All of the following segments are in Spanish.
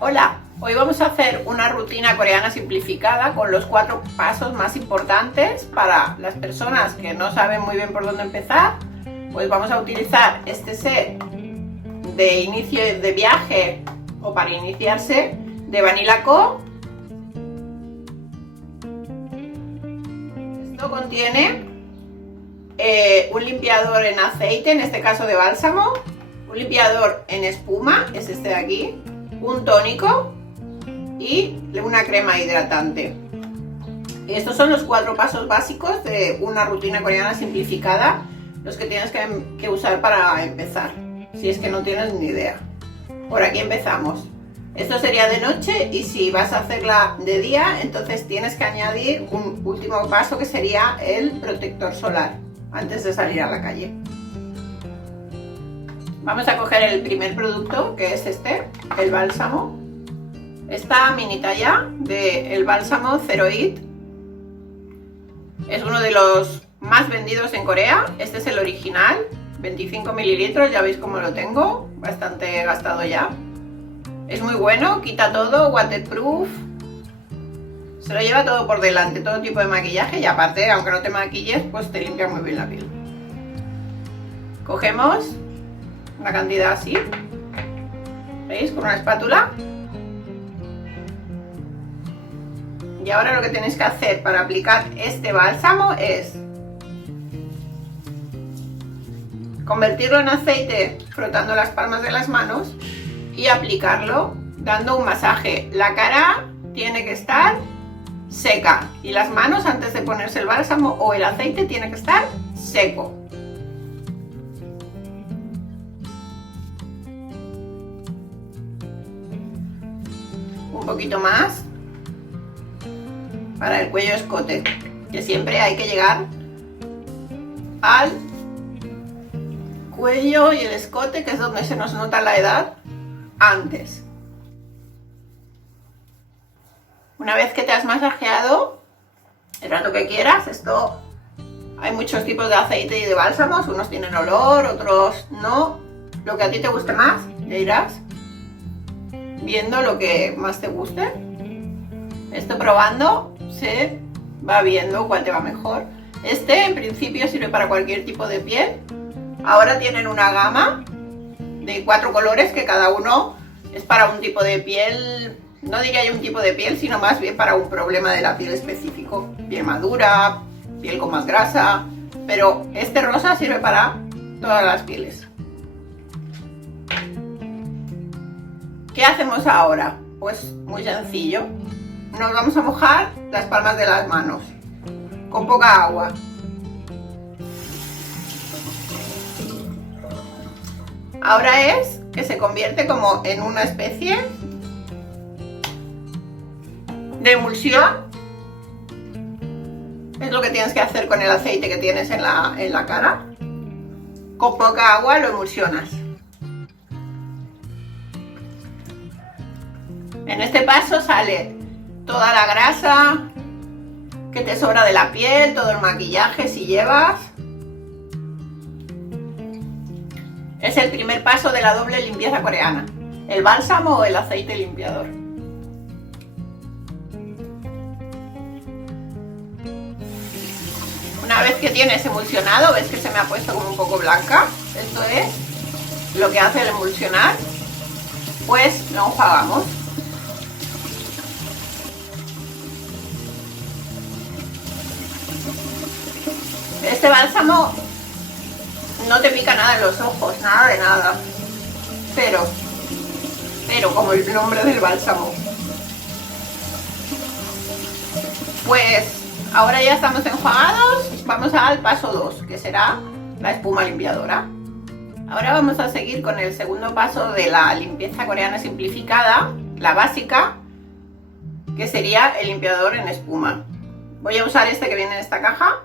Hola, hoy vamos a hacer una rutina coreana simplificada con los 4 pasos más importantes para las personas que no saben muy bien por dónde empezar. Pues vamos a utilizar este set de inicio de viaje o para iniciarse de Vanilla Co. Esto contiene un limpiador en aceite, en este caso de bálsamo, un limpiador en espuma, es este de aquí, un tónico y una crema hidratante. Estos son los 4 pasos básicos de una rutina coreana simplificada, los que tienes que usar para empezar, si es que no tienes ni idea. Por aquí empezamos. Esto sería de noche, y si vas a hacerla de día, entonces tienes que añadir un último paso, que sería el protector solar antes de salir a la calle. Vamos a coger el primer producto, que es este, el bálsamo. Esta mini talla del bálsamo Zero It es uno de los más vendidos en Corea. Este es el original, 25 mililitros, ya veis cómo lo tengo, bastante gastado ya. Es muy bueno, quita todo, waterproof, se lo lleva todo por delante, todo tipo de maquillaje, y aparte, aunque no te maquilles, pues te limpia muy bien la piel. Cogemos una cantidad así, ¿veis? Con una espátula. Y ahora lo que tenéis que hacer para aplicar este bálsamo es convertirlo en aceite frotando las palmas de las manos y aplicarlo dando un masaje. La cara tiene que estar seca y las manos, antes de ponerse el bálsamo o el aceite, tiene que estar seco. Un poquito más para el cuello escote, que siempre hay que llegar al cuello y el escote, que es donde se nos nota la edad, antes. Una vez que te has masajeado el rato que quieras, esto hay muchos tipos de aceite y de bálsamos, unos tienen olor, otros no, lo que a ti te guste más, ya irás viendo lo que más te guste. Esto probando se va viendo cuál te va mejor. Este en principio sirve para cualquier tipo de piel. Ahora tienen una gama de 4 colores, que cada uno es para un tipo de piel, no diría yo un tipo de piel, sino más bien para un problema de la piel específico. Piel madura, piel con más grasa, pero este rosa sirve para todas las pieles. ¿Qué hacemos ahora? Pues muy sencillo. Nos vamos a mojar las palmas de las manos con poca agua. Ahora es que se convierte como en una especie de emulsión. Es lo que tienes que hacer con el aceite que tienes en la cara. Con poca agua lo emulsionas. En este paso sale toda la grasa que te sobra de la piel, todo el maquillaje si llevas. Es el primer paso de la doble limpieza coreana, el bálsamo o el aceite limpiador. Una vez que tienes emulsionado, ves que se me ha puesto como un poco blanca, esto es lo que hace el emulsionar, pues lo enjuagamos. Este bálsamo no te pica nada en los ojos, nada de nada, pero como el nombre del bálsamo. Pues ahora ya estamos enjuagados, vamos al paso 2, que será la espuma limpiadora. Ahora vamos a seguir con el segundo paso de la limpieza coreana simplificada, la básica, que sería el limpiador en espuma. Voy a usar este que viene en esta caja,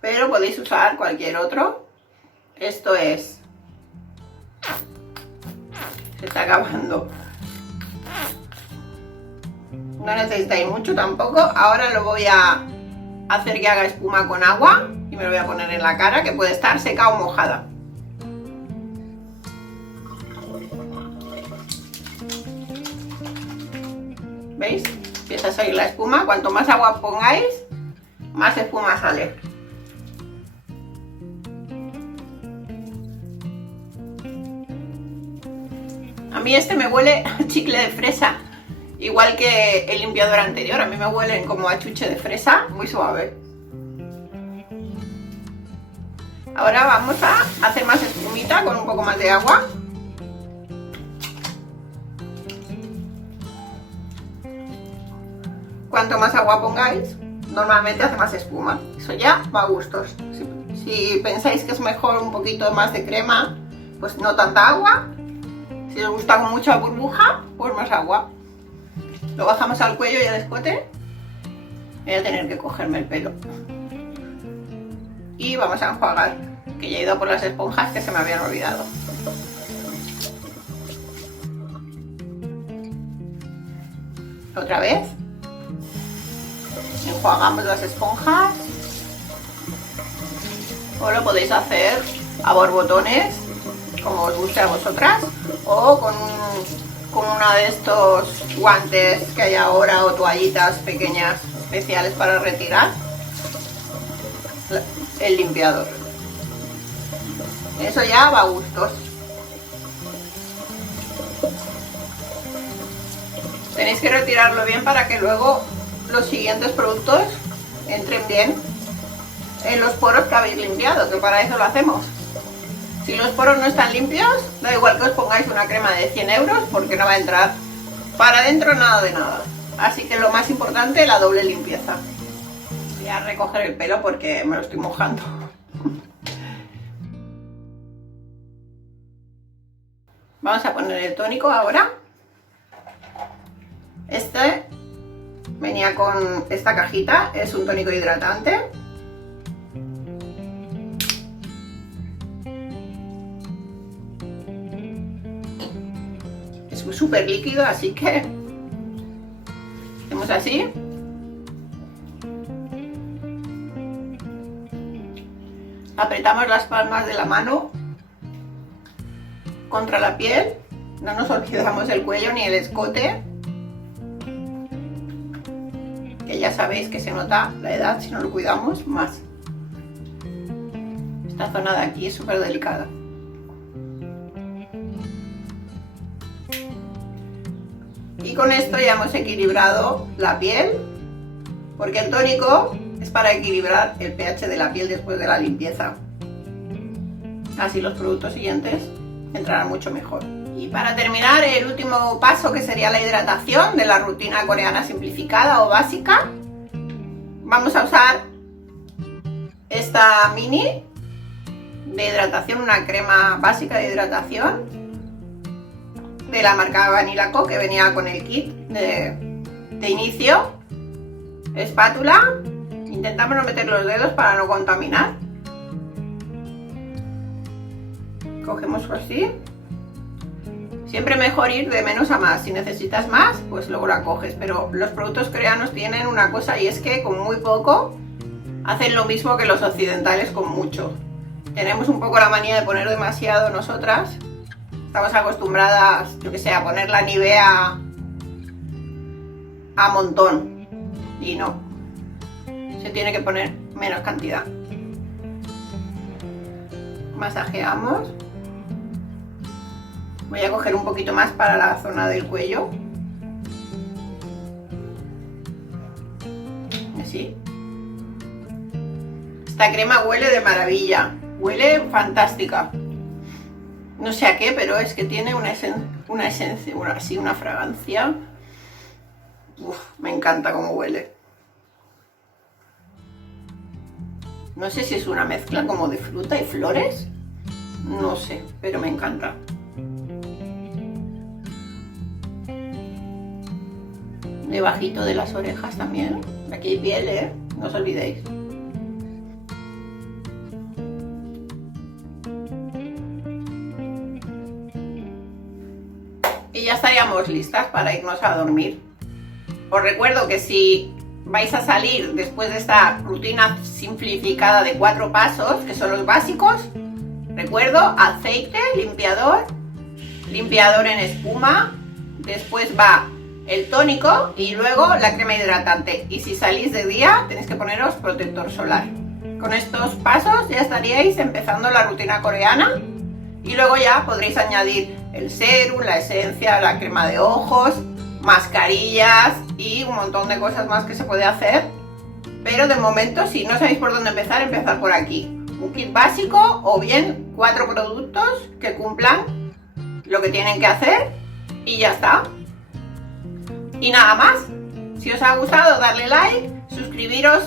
pero podéis usar cualquier otro. Esto es... se está acabando. No necesitáis mucho tampoco. Ahora lo voy a hacer que haga espuma con agua y me lo voy a poner en la cara, que puede estar seca o mojada. ¿Veis? Empieza a salir la espuma. Cuanto más agua pongáis, más espuma sale. A mí este me huele a chicle de fresa, igual que el limpiador anterior. A mí me huelen como a chuche de fresa, muy suave. Ahora vamos a hacer más espumita con un poco más de agua. Cuanto más agua pongáis, normalmente hace más espuma. Eso ya va a gustos. Si pensáis que es mejor un poquito más de crema, pues no tanta agua. Si os gusta con mucha burbuja, pues más agua. Lo bajamos al cuello y al escote. Voy a tener que cogerme el pelo. Y vamos a enjuagar, que ya he ido por las esponjas que se me habían olvidado. Otra vez. Enjuagamos las esponjas. O lo podéis hacer a borbotones, como os guste a vosotras, o con una de estos guantes que hay ahora, o toallitas pequeñas especiales para retirar el limpiador. Eso ya va a gustos. Tenéis que retirarlo bien para que luego los siguientes productos entren bien en los poros que habéis limpiado, que para eso lo hacemos. Si los poros no están limpios, da igual que os pongáis una crema de 100 euros porque no va a entrar para adentro nada de nada. Así que lo más importante, la doble limpieza. Voy a recoger el pelo porque me lo estoy mojando. Vamos a poner el tónico ahora. Este venía con esta cajita, es un tónico hidratante. Es súper líquido, así que hacemos así. Apretamos las palmas de la mano contra la piel. No nos olvidamos el cuello ni el escote, que ya sabéis que se nota la edad si no lo cuidamos más. Esta zona de aquí es súper delicada. Y con esto ya hemos equilibrado la piel, porque el tónico es para equilibrar el pH de la piel después de la limpieza. Así los productos siguientes entrarán mucho mejor. Y para terminar, el último paso, que sería la hidratación de la rutina coreana simplificada o básica, vamos a usar esta mini de hidratación, una crema básica de hidratación de la marca Vanilla Co, que venía con el kit de inicio. Espátula, intentamos no meter los dedos para no contaminar. Cogemos así. Siempre mejor ir de menos a más. Si necesitas más, pues luego la coges. Pero los productos coreanos tienen una cosa, y es que con muy poco hacen lo mismo que los occidentales con mucho. Tenemos un poco la manía de poner demasiado nosotras. Estamos acostumbradas, yo que sé, a poner la Nivea a montón. Y no. Se tiene que poner menos cantidad. Masajeamos. Voy a coger un poquito más para la zona del cuello. Así. Esta crema huele de maravilla. Huele fantástica. No sé a qué, pero es que tiene una esencia, así, una fragancia. Uf, me encanta cómo huele. No sé si es una mezcla como de fruta y flores. No sé, pero me encanta. Debajito de las orejas también. Aquí hay piel, ¿eh? No os olvidéis. Y ya estaríamos listas para irnos a dormir. Os recuerdo que si vais a salir después de esta rutina simplificada de 4 pasos, que son los básicos, recuerdo: aceite, limpiador, limpiador en espuma, después va el tónico y luego la crema hidratante. Y si salís de día, tenéis que poneros protector solar. Con estos pasos ya estaríais empezando la rutina coreana y luego ya podréis añadir el serum, la esencia, la crema de ojos, mascarillas y un montón de cosas más que se puede hacer. Pero de momento, si no sabéis por dónde empezar, empezar por aquí. Un kit básico o bien 4 productos que cumplan lo que tienen que hacer y ya está. Y nada más. Si os ha gustado, darle like, suscribiros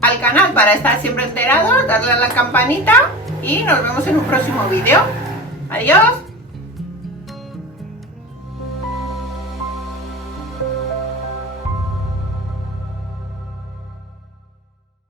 al canal para estar siempre enterados, darle a la campanita y nos vemos en un próximo vídeo. Adiós.